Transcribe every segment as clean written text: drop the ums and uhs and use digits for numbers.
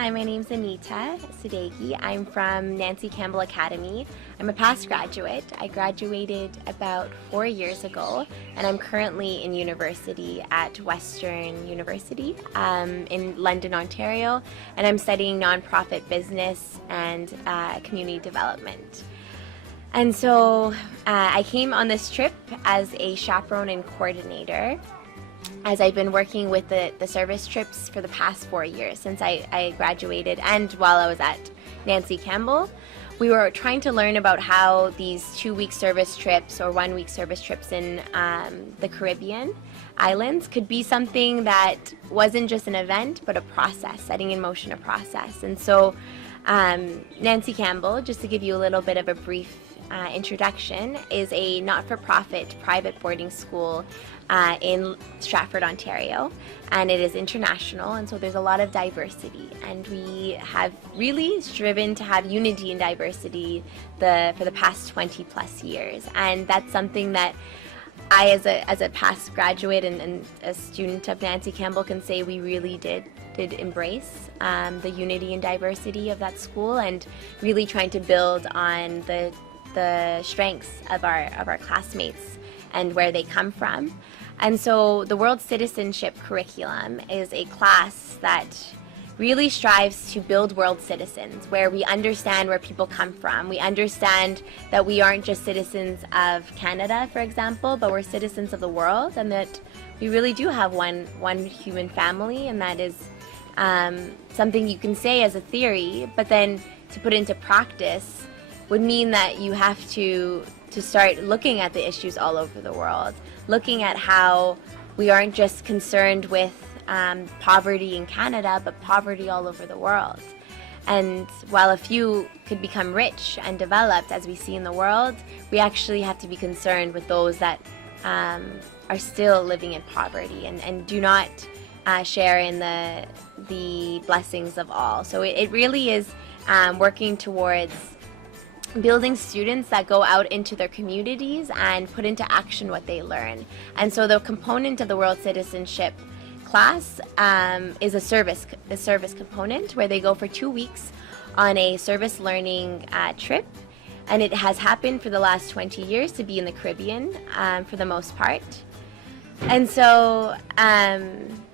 Hi, my name's Anita Sadeghi. I'm from Nancy Campbell Academy. I'm a past graduate. I graduated about 4 years ago, and I'm currently in university at Western University in London, Ontario, and I'm studying nonprofit business and community development. And so I came on this trip as a chaperone and coordinator, as I've been working with the service trips for the past 4 years since I graduated, and while I was at Nancy Campbell. We were trying to learn about how these 2-week service trips or 1-week service trips in the Caribbean islands could be something that wasn't just an event but a process, setting in motion a process. And so Nancy Campbell, just to give you a little bit of a brief introduction, is a not-for-profit private boarding school in Stratford, Ontario, and it is international, and so there's a lot of diversity, and we have really striven to have unity and diversity for the past 20 plus years. And that's something that I, as a past graduate and a student of Nancy Campbell, can say we really did embrace the unity and diversity of that school, and really trying to build on the strengths of our classmates and where they come from. And so the World Citizenship Curriculum is a class that really strives to build world citizens, where we understand where people come from. We understand that we aren't just citizens of Canada, for example, but we're citizens of the world, and that we really do have one human family, and that is something you can say as a theory, but then to put into practice would mean that you have to start looking at the issues all over the world, looking at how we aren't just concerned with poverty in Canada, but poverty all over the world. And while a few could become rich and developed, as we see in the world, we actually have to be concerned with those that are still living in poverty and do not share in the blessings of all. So it really is working towards building students that go out into their communities and put into action what they learn. And so the component of the World Citizenship class is a service component, where they go for 2 weeks on a service learning trip. And it has happened for the last 20 years to be in the Caribbean for the most part. And so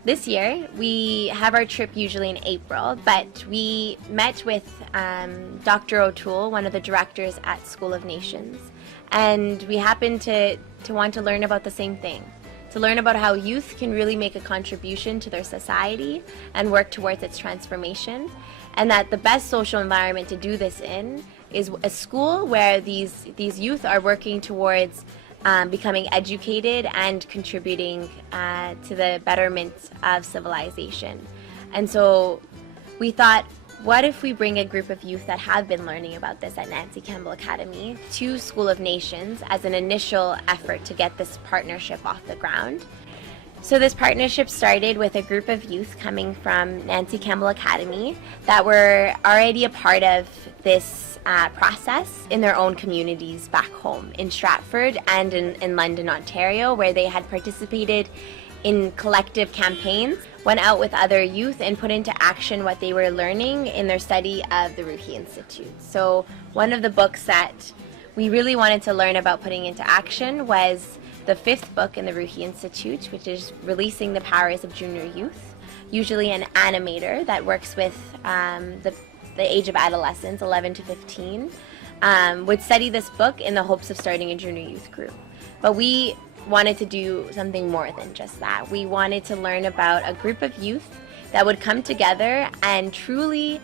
this year we have our trip usually in April, but we met with Dr. O'Toole, one of the directors at School of Nations, and we happened to want to learn about the same thing, to learn about how youth can really make a contribution to their society and work towards its transformation, and that the best social environment to do this in is a school where these youth are working towards becoming educated and contributing to the betterment of civilization. And so we thought, what if we bring a group of youth that have been learning about this at Nancy Campbell Academy to School of Nations as an initial effort to get this partnership off the ground? So this partnership started with a group of youth coming from Nancy Campbell Academy that were already a part of this process in their own communities back home in Stratford and in London, Ontario, where they had participated in collective campaigns, went out with other youth and put into action what they were learning in their study of the Ruhi Institute. So one of the books that we really wanted to learn about putting into action was the 5th book in the Ruhi Institute, which is Releasing the Powers of Junior Youth. Usually an animator that works with the age of adolescents, 11 to 15, would study this book in the hopes of starting a junior youth group. But we wanted to do something more than just that. We wanted to learn about a group of youth that would come together and truly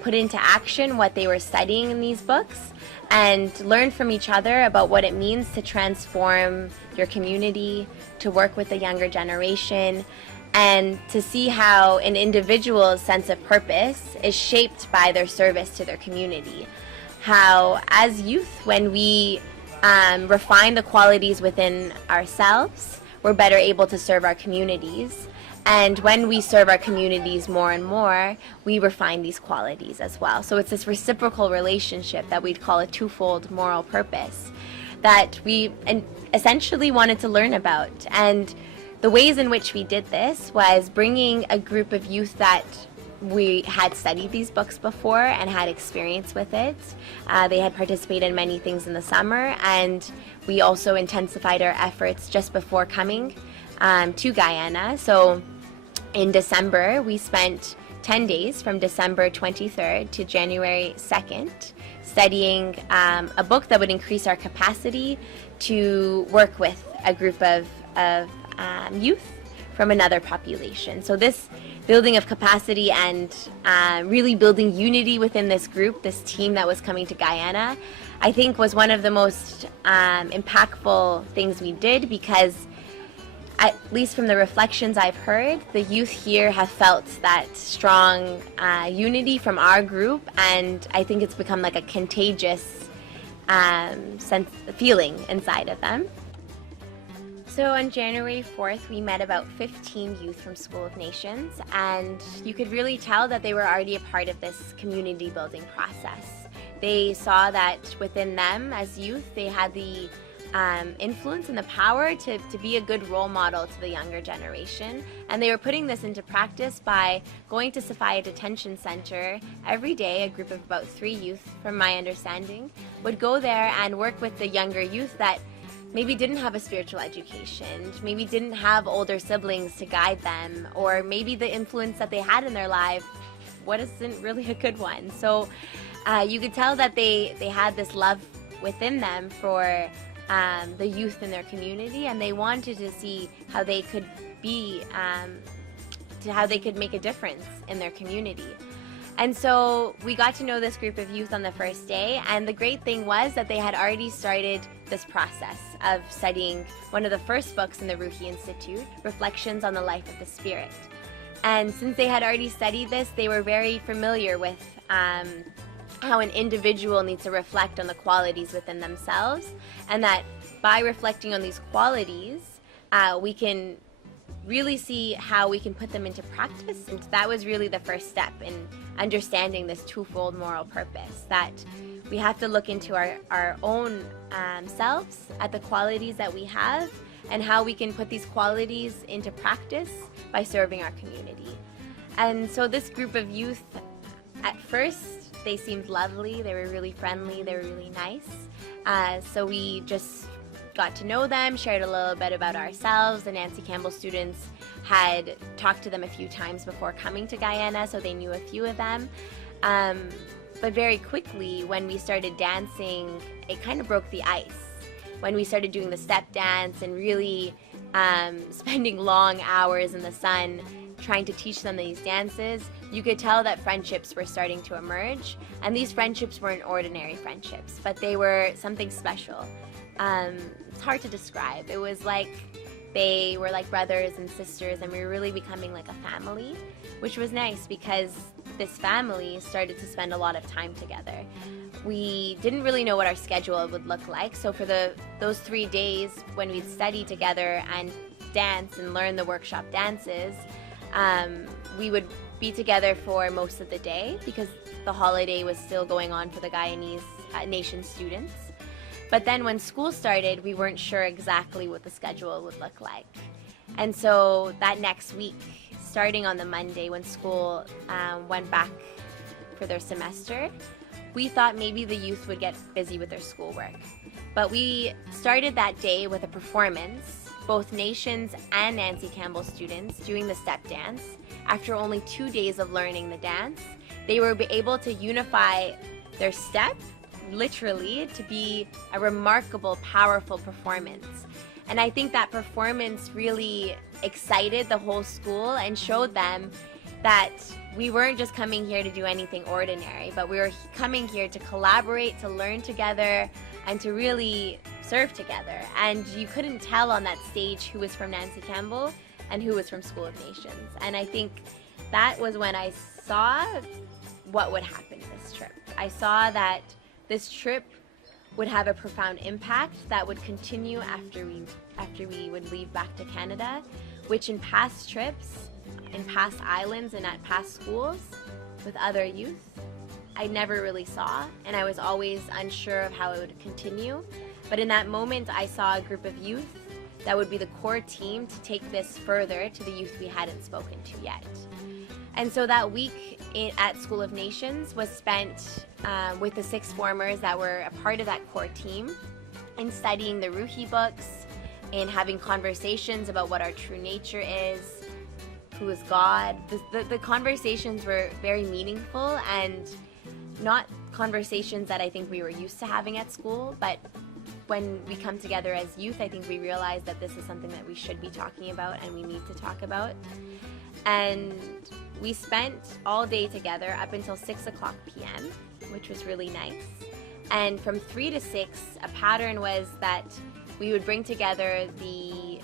put into action what they were studying in these books, and learn from each other about what it means to transform your community, to work with the younger generation, and to see how an individual's sense of purpose is shaped by their service to their community. How, as youth, when we refine the qualities within ourselves, we're better able to serve our communities. And when we serve our communities more and more, we refine these qualities as well. So it's this reciprocal relationship that we'd call a twofold moral purpose that we essentially wanted to learn about. And the ways in which we did this was bringing a group of youth that we had studied these books before and had experience with it. They had participated in many things in the summer, and we also intensified our efforts just before coming to Guyana. So in December, we spent 10 days from December 23rd to January 2nd studying a book that would increase our capacity to work with a group of youth from another population. So this building of capacity and really building unity within this group, this team that was coming to Guyana, I think was one of the most impactful things we did, because at least from the reflections I've heard, the youth here have felt that strong unity from our group, and I think it's become like a contagious feeling inside of them. So on January 4th, we met about 15 youth from School of Nations, and you could really tell that they were already a part of this community building process. They saw that within them as youth, they had the influence and the power to be a good role model to the younger generation, and they were putting this into practice by going to Sophia Detention Center every day. A group of about 3 youth, from my understanding, would go there and work with the younger youth that maybe didn't have a spiritual education, maybe didn't have older siblings to guide them, or maybe the influence that they had in their life wasn't really a good one. So you could tell that they had this love within them for the youth in their community, and they wanted to see how they could how they could make a difference in their community. And so we got to know this group of youth on the first day, and the great thing was that they had already started this process of studying one of the first books in the Ruhi Institute, Reflections on the Life of the Spirit. And since they had already studied this, they were very familiar with how an individual needs to reflect on the qualities within themselves, and that by reflecting on these qualities, we can really see how we can put them into practice. And that was really the first step in understanding this twofold moral purpose, that we have to look into our own selves, at the qualities that we have, and how we can put these qualities into practice by serving our community. And so this group of youth, at first, they seemed lovely, they were really friendly, they were really nice. So we just got to know them, shared a little bit about ourselves. The Nancy Campbell students had talked to them a few times before coming to Guyana, so they knew a few of them. But very quickly, when we started dancing, it kind of broke the ice. When we started doing the step dance and really spending long hours in the sun trying to teach them these dances, you could tell that friendships were starting to emerge. And these friendships weren't ordinary friendships, but they were something special. It's hard to describe. It was like they were like brothers and sisters, and we were really becoming like a family, which was nice because this family started to spend a lot of time together. We didn't really know what our schedule would look like, so for those 3 days when we'd study together and dance and learn the workshop dances, we would be together for most of the day because the holiday was still going on for the Guyanese nation students. But then when school started, we weren't sure exactly what the schedule would look like. And so that next week, starting on the Monday when school went back for their semester, we thought maybe the youth would get busy with their schoolwork. But we started that day with a performance, both Nations and Nancy Campbell students doing the step dance. After only 2 days of learning the dance, they were able to unify their step, literally, to be a remarkable, powerful performance. And I think that performance really excited the whole school and showed them that we weren't just coming here to do anything ordinary, but we were coming here to collaborate, to learn together, and to really serve together. And you couldn't tell on that stage who was from Nancy Campbell and who was from School of Nations. And I think that was when I saw what would happen this trip. I saw that this trip would have a profound impact that would continue after we would leave back to Canada, which in past trips, in past islands and at past schools with other youth, I never really saw, and I was always unsure of how it would continue. But in that moment, I saw a group of youth that would be the core team to take this further to the youth we hadn't spoken to yet. And so that week at School of Nations was spent with the sixth formers that were a part of that core team in studying the Ruhi books, in having conversations about what our true nature is, who is God. The conversations were very meaningful and not conversations that I think we were used to having at school, but when we come together as youth, I think we realize that this is something that we should be talking about and we need to talk about. And we spent all day together up until 6 o'clock p.m., which was really nice. And from 3 to 6, a pattern was that we would bring together the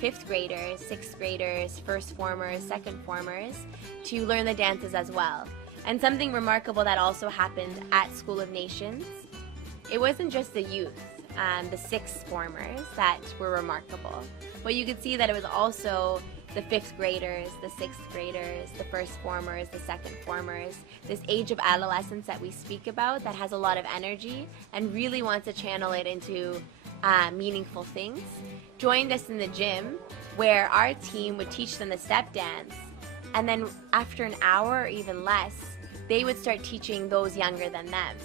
5th graders, 6th graders, first formers, second formers to learn the dances as well. And something remarkable that also happened at School of Nations, it wasn't just the youth, the 6th formers that were remarkable. But you could see that it was also the 5th graders, the 6th graders, the first formers, the second formers, this age of adolescence that we speak about that has a lot of energy and really wants to channel it into meaningful things, joined us in the gym where our team would teach them the step dance, and then after an hour or even less, they would start teaching those younger than them.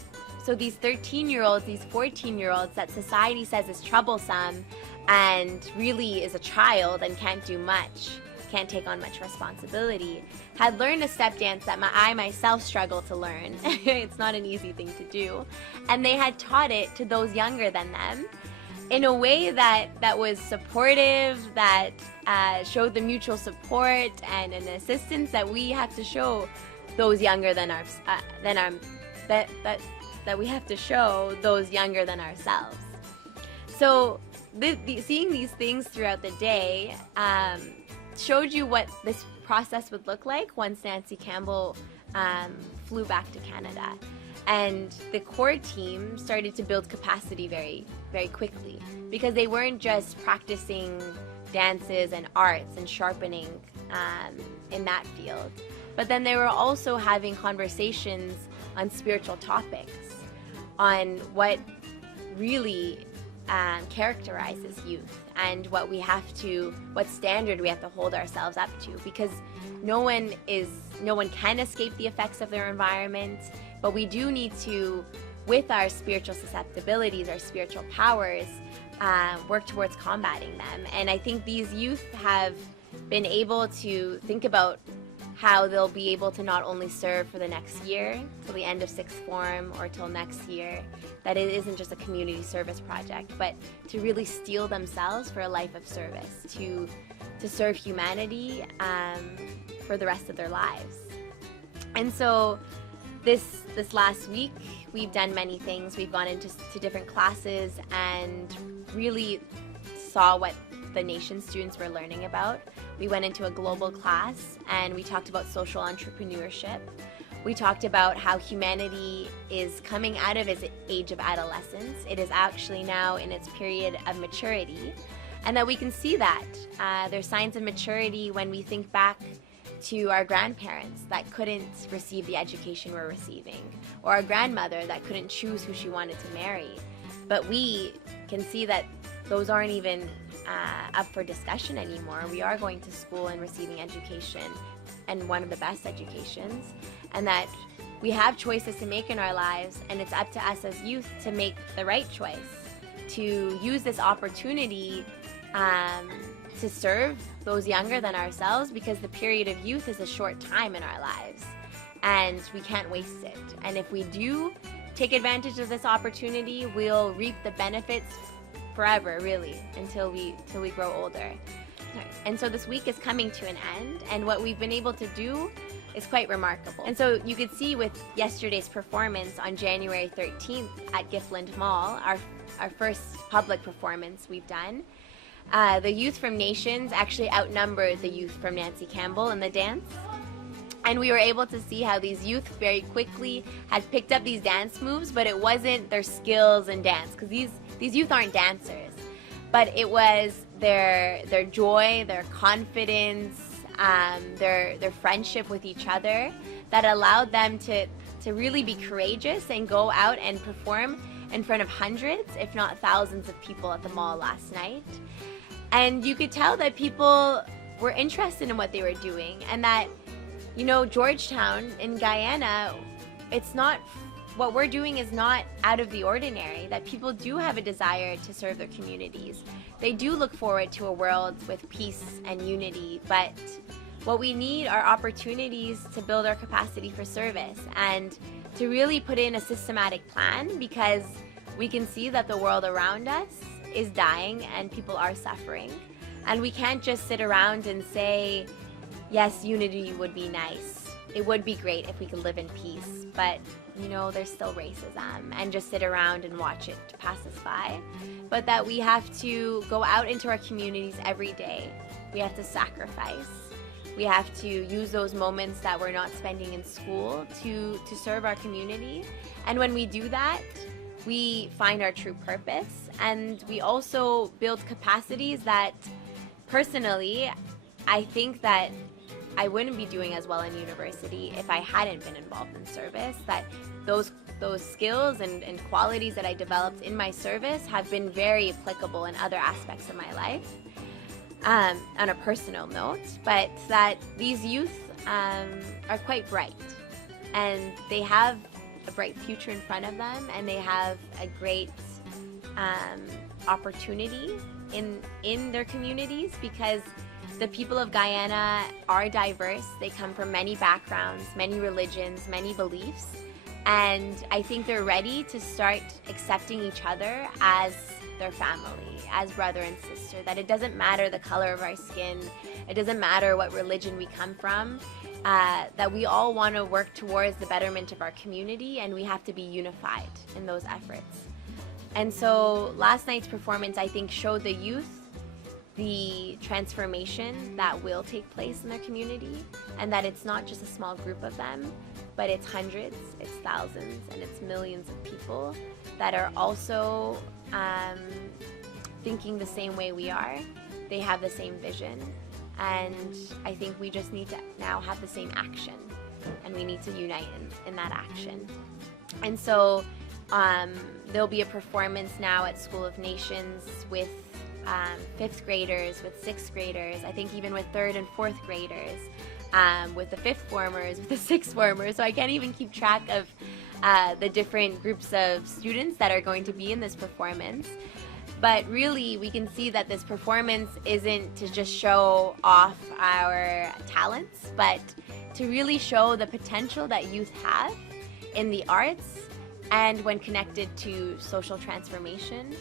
So these 13-year-olds, these 14-year-olds that society says is troublesome and really is a child and can't do much, can't take on much responsibility, had learned a step dance that I myself struggle to learn. It's not an easy thing to do. And they had taught it to those younger than them in a way that was supportive, that showed the mutual support and an assistance that we have to show those younger than that we have to show those younger than ourselves. So seeing these things throughout the day showed you what this process would look like once Nancy Campbell flew back to Canada. And the core team started to build capacity very, very quickly because they weren't just practicing dances and arts and sharpening in that field, but then they were also having conversations on spiritual topics, on what really characterizes youth and what standard we have to hold ourselves up to, because no one can escape the effects of their environment, but we do need to, with our spiritual susceptibilities, our spiritual powers, work towards combating them. And I think these youth have been able to think about how they'll be able to not only serve for the next year, till the end of sixth form or till next year, that it isn't just a community service project, but to really steel themselves for a life of service, to serve humanity for the rest of their lives. And so this last week, we've done many things. We've gone into different classes and really saw what the nation students were learning about. We went into a global class and we talked about social entrepreneurship. We talked about how humanity is coming out of its age of adolescence. It is actually now in its period of maturity, and that we can see that. There's signs of maturity when we think back to our grandparents that couldn't receive the education we're receiving, or our grandmother that couldn't choose who she wanted to marry. But we can see that those aren't even up for discussion anymore. We are going to school and receiving education, and one of the best educations, and that we have choices to make in our lives, and it's up to us as youth to make the right choice, to use this opportunity to serve those younger than ourselves, because the period of youth is a short time in our lives and we can't waste it. And if we do take advantage of this opportunity, we'll reap the benefits forever, really, until we grow older. And so this week is coming to an end, and what we've been able to do is quite remarkable. And so you could see with yesterday's performance on January 13th at Giftland Mall, our first public performance we've done, the youth from Nations actually outnumbered the youth from Nancy Campbell in the dance. And we were able to see how these youth very quickly had picked up these dance moves, but it wasn't their skills in dance, because these youth aren't dancers. But it was their joy, their confidence, their friendship with each other that allowed them to really be courageous and go out and perform in front of hundreds, if not thousands of people at the mall last night. And you could tell that people were interested in what they were doing, and that You know, Georgetown in Guyana, it's not, what we're doing is not out of the ordinary, that people do have a desire to serve their communities. They do look forward to a world with peace and unity, but what we need are opportunities to build our capacity for service and to really put in a systematic plan, because we can see that the world around us is dying and people are suffering. And we can't just sit around and say, yes, unity would be nice. It would be great if we could live in peace, but you know, there's still racism, and just sit around and watch it pass us by. But that we have to go out into our communities every day. We have to sacrifice. We have to use those moments that we're not spending in school to serve our community. And when we do that, we find our true purpose, and we also build capacities that personally, I think that I wouldn't be doing as well in university if I hadn't been involved in service. That those skills and qualities that I developed in my service have been very applicable in other aspects of my life. On a personal note, but that these youth are quite bright, and they have a bright future in front of them, and they have a great opportunity in their communities, because the people of Guyana are diverse. They come from many backgrounds, many religions, many beliefs, and I think they're ready to start accepting each other as their family, as brother and sister, that it doesn't matter the color of our skin, it doesn't matter what religion we come from, that we all want to work towards the betterment of our community, and we have to be unified in those efforts. And so last night's performance, I think, showed the youth the transformation that will take place in their community, and that it's not just a small group of them, but it's hundreds, it's thousands, and it's millions of people that are also thinking the same way we are. They have the same vision, and I think we just need to now have the same action, and we need to unite in that action. And so there'll be a performance now at School of Nations with 5th graders, with 6th graders, I think even with 3rd and 4th graders, with the 5th formers, with the 6th formers. So I can't even keep track of the different groups of students that are going to be in this performance. But really, we can see that this performance isn't to just show off our talents, but to really show the potential that youth have in the arts, and when connected to social transformation,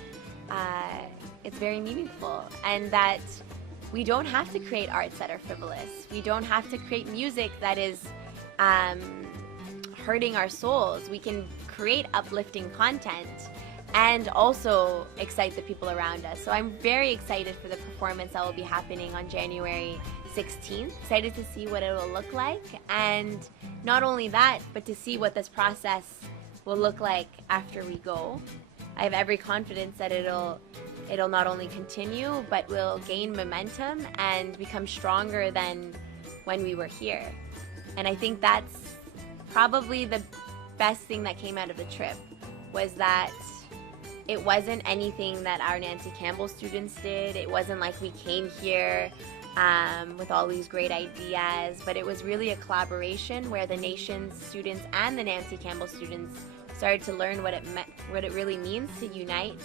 it's very meaningful. And that we don't have to create arts that are frivolous. We don't have to create music that is hurting our souls. We can create uplifting content and also excite the people around us. So I'm very excited for the performance that will be happening on January 16th. Excited to see what it will look like, and not only that, but to see what this process will look like after we go. I have every confidence that it'll not only continue, but will gain momentum and become stronger than when we were here. And I think that's probably the best thing that came out of the trip, was that it wasn't anything that our Nancy Campbell students did. It wasn't like we came here with all these great ideas, but it was really a collaboration where the Nations students and the Nancy Campbell students started to learn what it really means to unite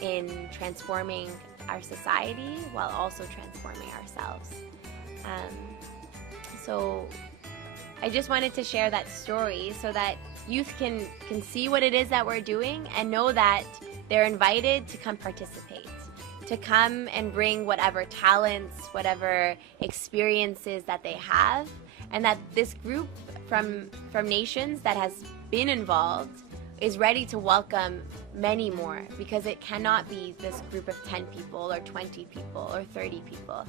in transforming our society while also transforming ourselves. So I just wanted to share that story so that youth can see what it is that we're doing and know that they're invited to come participate, to come and bring whatever talents, whatever experiences that they have, and that this group from Nations that has been involved is ready to welcome many more, because it cannot be this group of 10 people or 20 people or 30 people,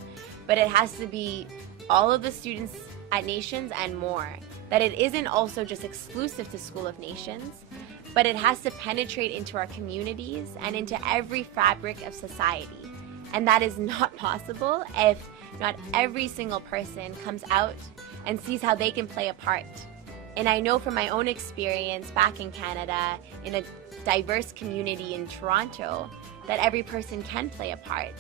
but it has to be all of the students at Nations and more. That it isn't also just exclusive to School of Nations, but it has to penetrate into our communities and into every fabric of society. And that is not possible if not every single person comes out and sees how they can play a part. And I know from my own experience back in Canada, in a diverse community in Toronto, that every person can play a part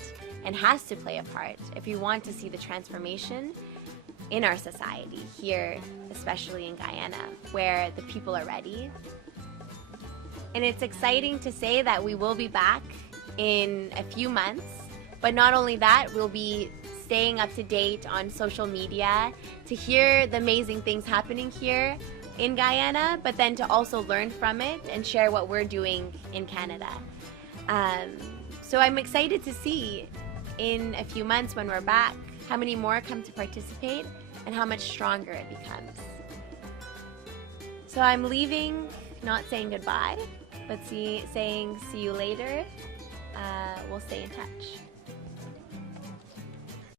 and has to play a part if you want to see the transformation in our society here, especially in Guyana, where the people are ready. And it's exciting to say that we will be back in a few months, but not only that, we'll be staying up to date on social media to hear the amazing things happening here in Guyana, but then to also learn from it and share what we're doing in Canada. So I'm excited to see in a few months when we're back how many more come to participate and how much stronger it becomes. So I'm leaving, not saying goodbye, but saying see you later. We'll stay in touch.